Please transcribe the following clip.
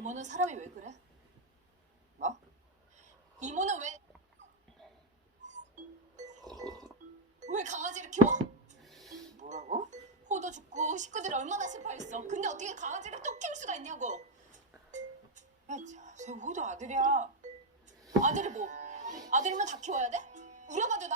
이모는 사람이 왜 그래? 뭐? 이모는 왜? 왜 강아지를 키워? 뭐라고? 호도 죽고 식구들이 얼마나 슬퍼했어. 근데 어떻게 강아지를 또 키울 수가 있냐고. 야, 쟤 호도 아들이야. 아들이 뭐? 아들이면 다 키워야 돼? 우려가도